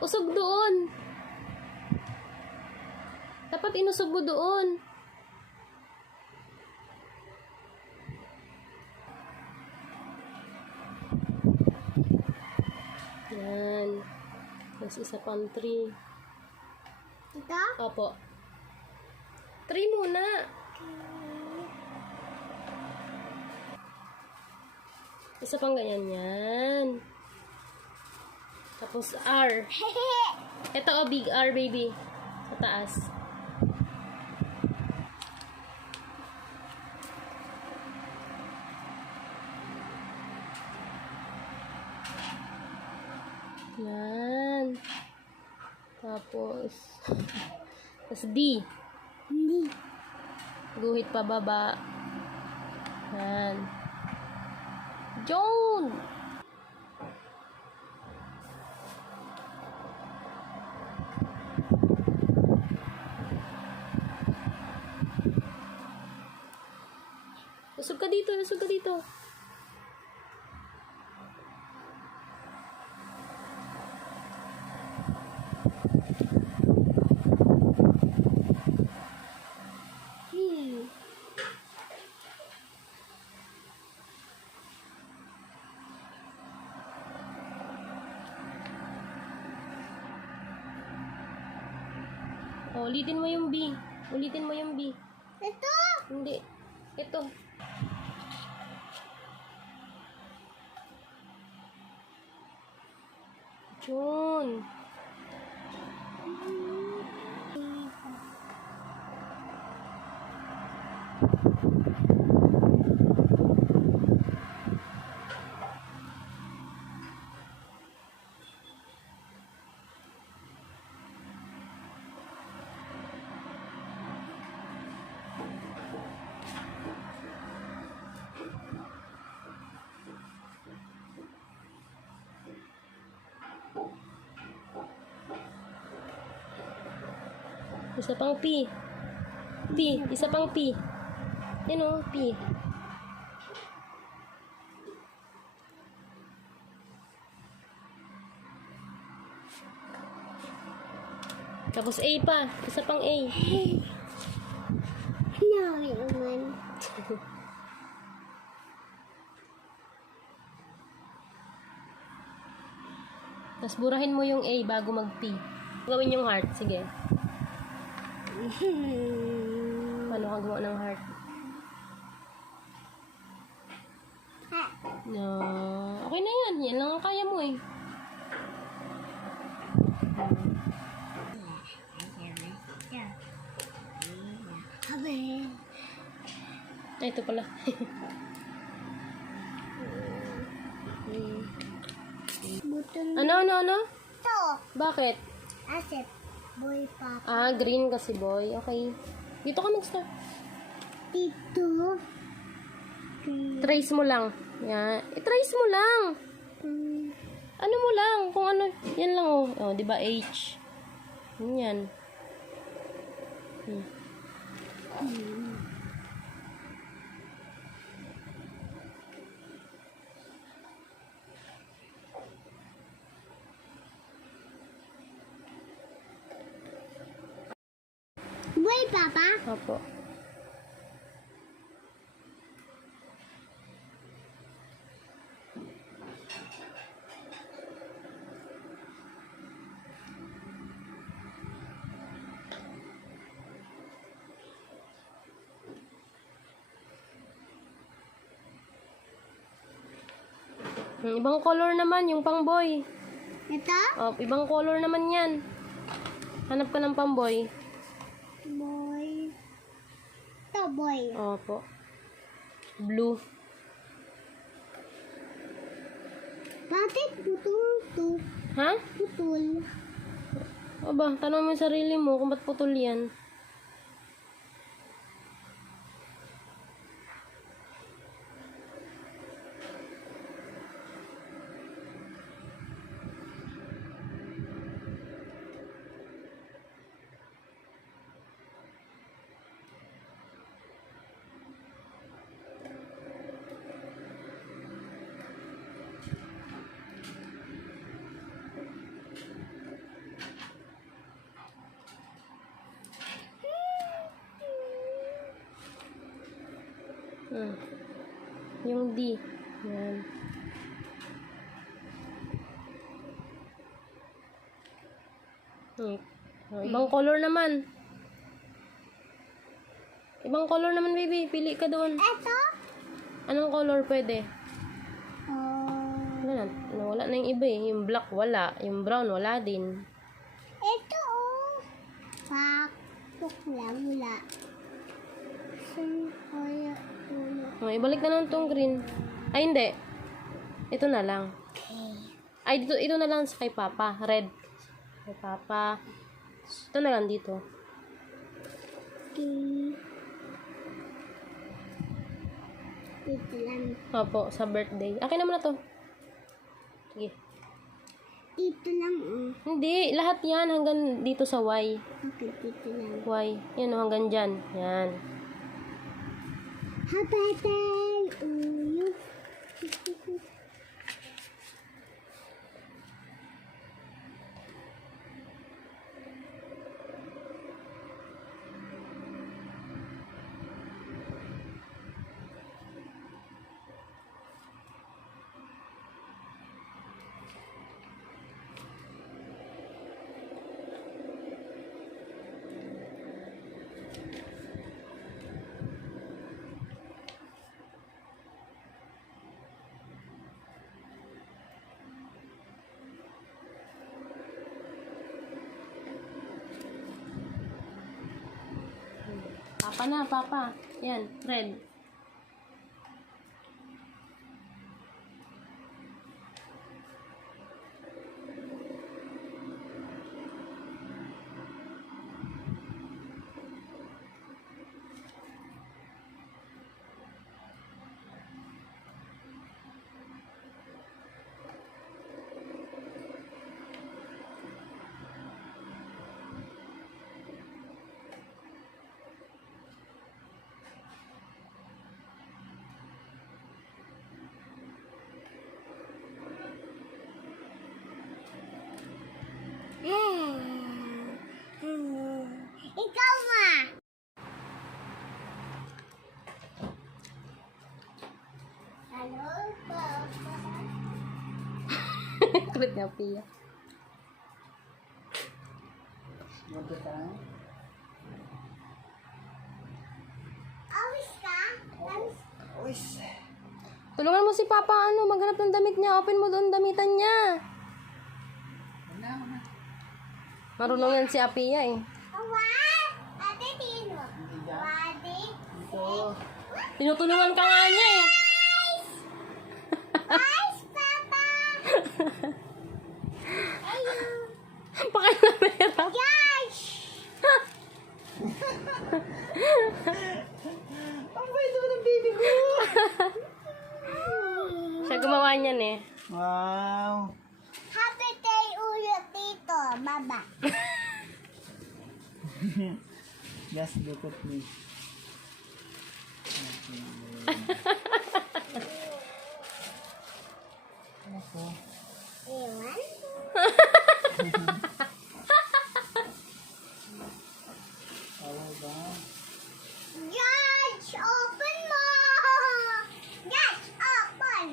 Usog doon. Dapat inusog mo doon. Yan. Mas isa pang 3. Ito? Opo. 3 muna. Isa pang ganyan yan. Tapos R. Ito o, big R, baby. Sa taas. Yan. Tapos D. Hindi. Guhit pa baba. Yan. John! Usog ka dito, usog ka dito. Oh, ulitin mo yung B. Ulitin mo yung B. Ito? Hindi. Ito. June. Isa pang P. P. Isa pang P. Yan o, P. Tapos A pa. Isa pang A. Namin naman. Tapos burahin mo yung A bago mag-P. Gawin yung heart. Sige. Paano ka gumawa ng heart? No. Okay na yan. Yan lang ang kaya mo eh. Ay, ito pala. Button. Ano? Ito. Bakit? Asset. Boy papa. Ah, green kasi boy. Okay. Dito ka mag-start. Dito. Trace mo lang. Yan. I-trace mo lang. Ano mo lang. Kung ano. Yan lang oh. Oh, di ba H? Yan. Boy papa. Opo. Ibang color naman yung pang boy. Ito? Oh, ibang color naman yan. Hanap ka ng pang boy. Boy. Ito boy. Opo. Blue. Bakit putol to? Ha? Putol. Aba, tanong mo yung sarili mo kung ba't putol yan. Yung D. Yan. Ibang color naman. Ibang color naman, baby. Pili ka doon. Ito? Anong color pwede? Oh. Wala na yung iba eh. Yung black, wala. Yung brown, wala din. Ito, oh. Pakpok lang, wala. Kaya, wala. Ibalik na lang tong green. Ay, hindi. Ito na lang. Ay, ito na lang sa kay Papa. Red. Kay Papa. Ito na lang dito. Okay. Dito lang. Opo, sa birthday. Akin naman na to. Sige. Dito lang, oh. Hindi, lahat yan hanggang dito sa Y. Okay, dito lang. Y. Yan o, hanggang dyan. Yan. Hapatay, uyo. Papa na, Papa. Yan, red. Ikaw nga. Hello, Papa. Kulit nga, Pia. Awis ka? Awis. Tulungan mo si Papa, maghanap ng damit niya. Open mo doon damitan niya. Marunong yan si Apia eh. What? Ate, tino. Ate. Tinutulungan ka nga niya eh. Ice, Papa. Ayun. Pakay na pera. Gosh. Ang bait naman ng baby ko! Siya gumawa niyan eh. Wow! Happy day ulo dito, Baba. Just look at me. Ako. Ewan. Ako ba? Gosh, open mo. Gosh, open.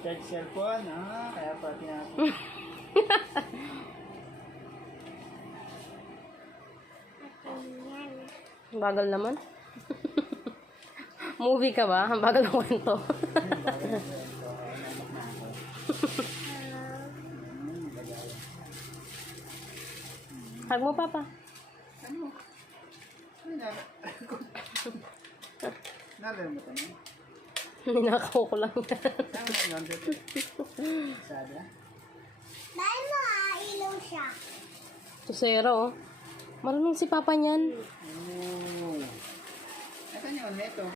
Charge cellphone, kaya pati ako. Ayan. Bagal naman. Movie ka ba? Ang bagal ng kwento. Hug mo, Papa. Ano? Ano nala? Nala mo ito na? Ninakaw ko lang. Saan mo yun? Sada? Dahil mo, ilaw siya. Tusero, oh. Marunong si Papa niyan. Oh. Ito yun, ito.